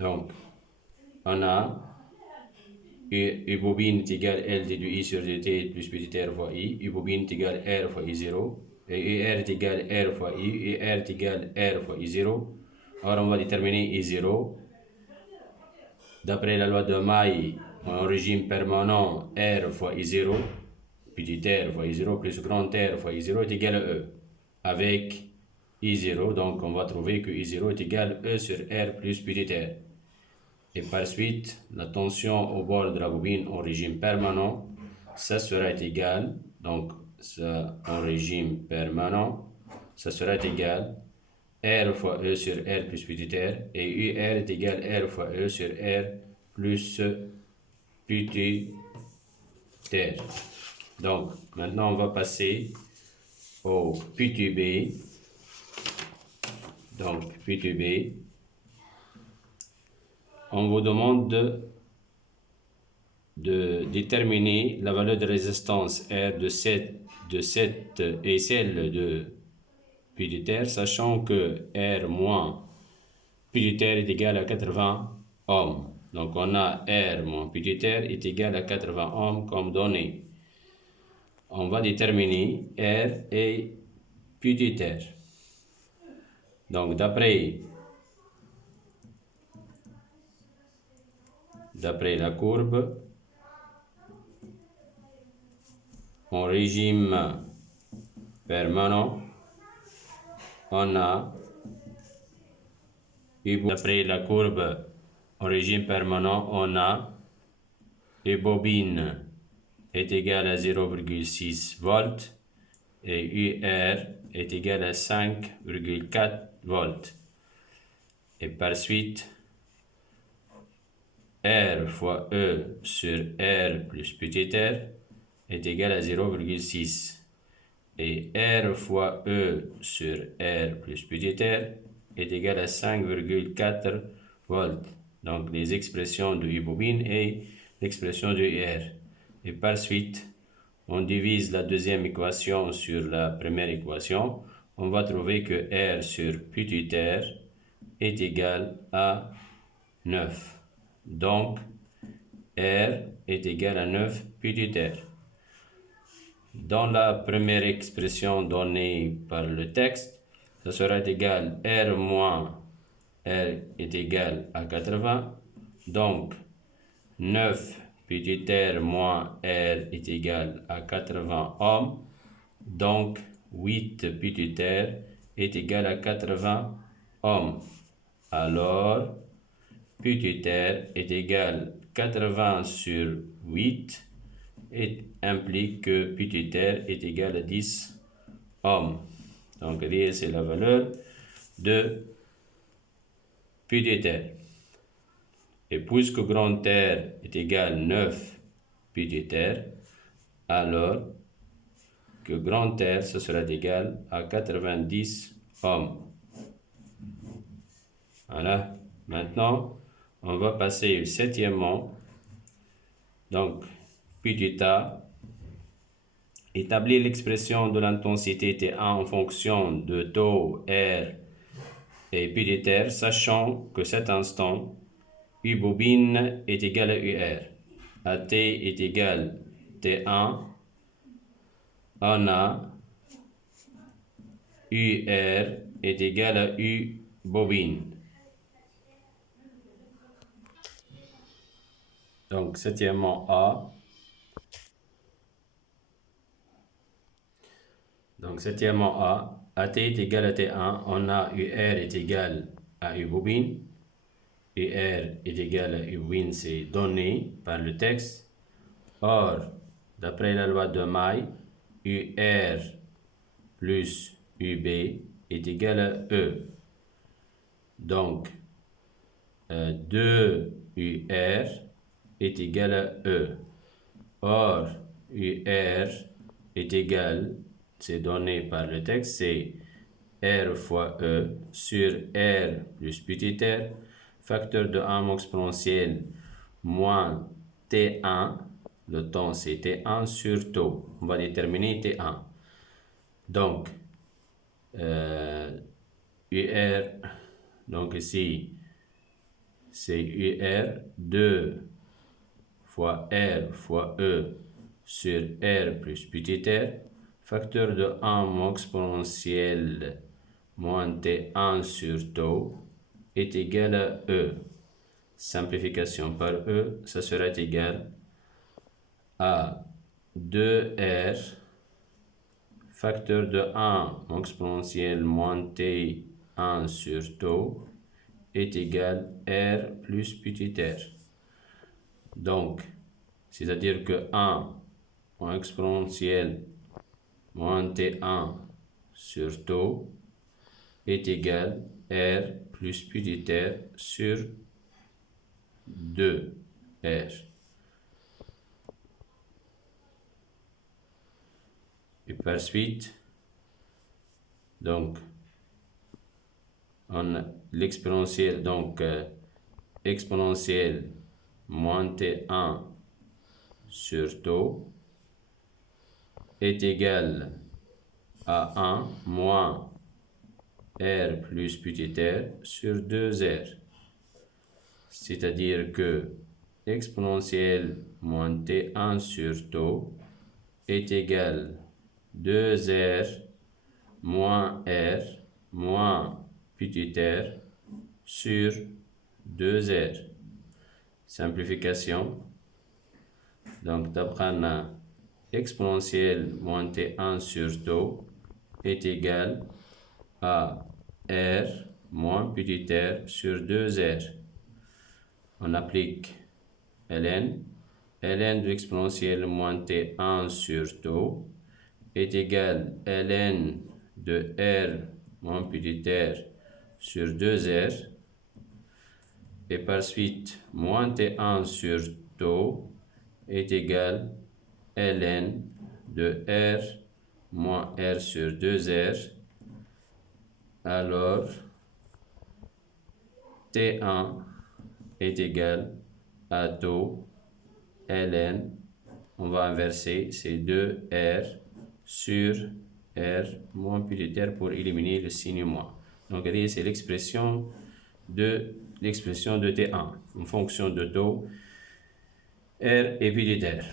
Donc, on a U bobine est égal L déduit I sur dt plus petit r fois I. U bobine est égal R fois I0. Et UR est égal R fois I. UR est égal R fois I0. Alors, on va déterminer I0. D'après la loi de Maille, en régime permanent, R fois I0, petit r fois I0 plus grand R fois I0 est égal à E. Avec I0, donc on va trouver que I0 est égal à E sur R plus petit r. Et par suite, la tension au bord de la bobine en régime permanent, ça sera égal, donc ça en régime permanent, ça sera égal R fois E sur R plus petit r, et UR est égal R fois E sur R plus petit r. Donc, maintenant on va passer au petit b. Donc, petit b, on vous demande de déterminer la valeur de résistance R de cette et celle de petit r, sachant que R moins petit r est égal à 80 ohms. Donc on a R moins petit r est égal à 80 ohms comme donné. On va déterminer R et petit r. Donc d'après la courbe, en régime permanent, on a, d'après la courbe en régime permanent, on a U bobine est égal à 0,6 volts et UR est égal à 5,4 volts. Et par suite, R fois E sur R plus petit r est égal à 0,6. Et R fois E sur R plus petit r est égal à 5,4 volts. Donc les expressions de U bobine et l'expression de UR. Et par suite, on divise la deuxième équation sur la première équation. On va trouver que R sur petit r est égal à 9. Donc, R est égal à 9 petit r. Dans la première expression donnée par le texte, ça sera égal R moins R est égal à 80. Donc, 9 petit r moins R est égal à 80 ohms. Donc, 8 petit r est égal à 80 ohms. Alors, petit r est égal à 80 sur 8 et implique que petit r est égal à 10 ohms. Donc, c'est la valeur de petit r. Et puisque grand R est égal à 9 petit r, alors que grand R, ce sera égal à 90 ohms. Voilà. Maintenant, on va passer au septièmement. Donc, petit a, établir l'expression de l'intensité T1 en fonction de taux R et petit r, sachant que cet instant, U bobine est égal à UR. AT est égal à T1. On a UR est égal à U bobine. Donc, septièmement A. Donc, septièmement A. AT est égal à T1. On a UR est égal à U bobine. UR est égal à U bobine, c'est donné par le texte. Or, d'après la loi de Maille, UR plus UB est égal à E. Donc, 2UR est égal à E. Or, UR est égal, c'est donné par le texte, c'est R fois E sur R plus petit r, facteur de 1 exponentiel moins T1, le temps c'est T1 sur taux. On va déterminer T1. Donc, UR, donc ici, c'est UR, 2 fois R fois E sur R plus petit r, facteur de 1 moins exponentielle moins T1 sur tau est égal à E. Simplification par E, ça sera égal à 2R facteur de 1 exponentielle moins T1 sur tau est égal à R plus petit r. Donc, c'est-à-dire que 1 en exponentielle moins T1 sur tau est égal à R plus petit r sur 2R. Et par suite, donc, on a l'exponentielle, donc exponentielle moins T1 sur tau est égal à 1 moins R plus petit r sur 2R. C'est-à-dire que exponentielle moins T1 sur tau est égal à 2R moins R moins petit r sur 2R. Simplification. Donc, d'après exponentielle moins T1 sur tau est égal à R moins petit r sur 2R. On applique ln. ln de exponentielle moins T1 sur tau est égal à ln de R moins petit r sur 2R. Et par suite, moins T1 sur tau est égal à ln de R moins R sur 2R. Alors, T1 est égal à tau ln, on va inverser, c'est 2R sur R moins petit r pour éliminer le signe moins. Donc, regardez, c'est l'expression de T1 en fonction de tau R et petit r.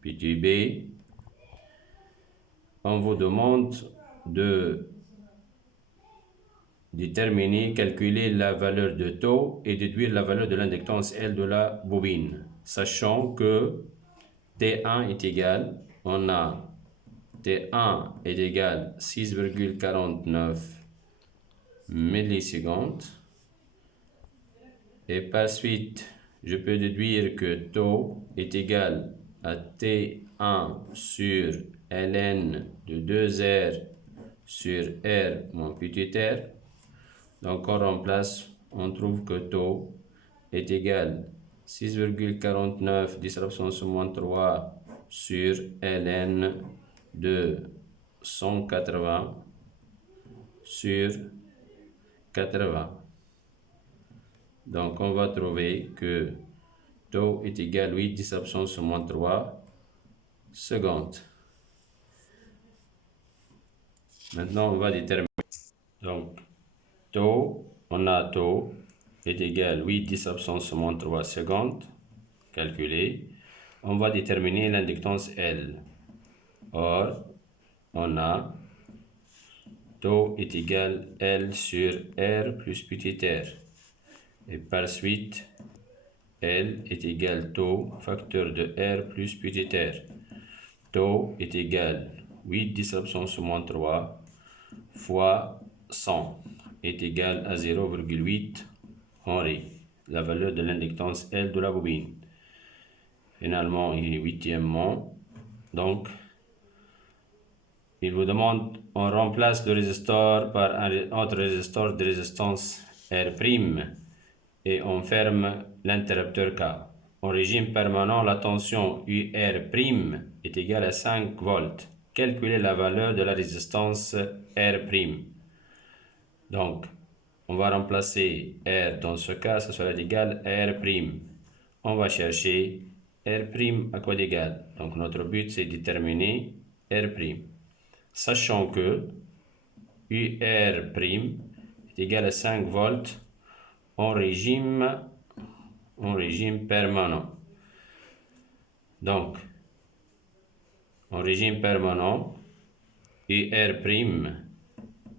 Petit b, on vous demande de déterminer, calculer la valeur de tau et déduire la valeur de l'inductance L de la bobine, sachant que T1 est égal, on a T1 est égal à 6,49 millisecondes. Et par suite, je peux déduire que tau est égal à T1 sur ln de 2R sur R moins petit r. Donc, on remplace, on trouve que tau est égal à 6,49 10 à la puissance moins 3 sur ln de 180 sur 80. Donc, on va trouver que tau est égal à 8 10 à la puissance moins 3 secondes. Maintenant, on va déterminer. Donc, tau, on a tau est égal à 8 10 à la puissance moins 3 secondes. Calculé. On va déterminer l'inductance L. Or, on a tau est égal à L sur R plus petit r. Et par suite, L est égal à tau facteur de R plus petit r. Tau est égal à 8 10 à la puissance moins 3 fois 100 est égal à 0,8 Henry, la valeur de l'inductance L de la bobine. Finalement, il est huitièmement. Donc, il vous demande, on remplace le résisteur par un autre résisteur de résistance R' et on ferme l'interrupteur K. En régime permanent, la tension UR' est égale à 5 volts. Calculez la valeur de la résistance R'. Donc, on va remplacer R dans ce cas, ça sera égal à R'. On va chercher R' à quoi d'égal. Donc, notre but, c'est de déterminer R'. Sachant que UR' est égal à 5 volts, en régime permanent. Donc, en régime permanent, UR'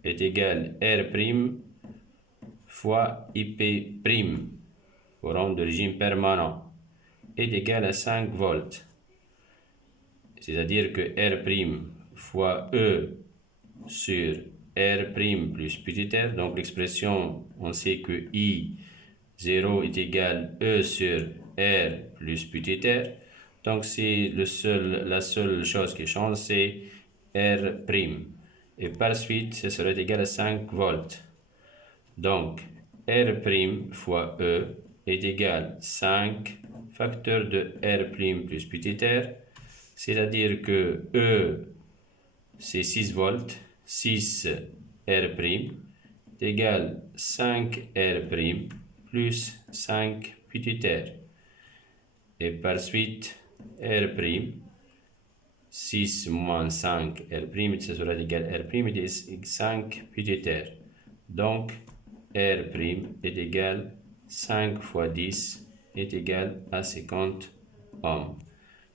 est égal à R' fois IP' courant de régime permanent est égal à 5 volts. C'est-à-dire que R' fois E sur R' plus petit r, donc l'expression, on sait que I0 est égal à E sur R plus petit r. Donc c'est la seule chose qui change, c'est R'. Et par suite, ce serait égal à 5 volts. Donc, R' fois E est égal à 5 facteurs de R' plus petit r. C'est-à-dire que E, c'est 6 volts, 6 R' est égal à 5 R' plus 5 petit r. Et par suite, R', 6 moins 5 R', ça sera égal à R' est 5 petit r. Donc, R' est égal à 5 fois 10 est égal à 50 ohms.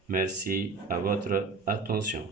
Merci à votre attention.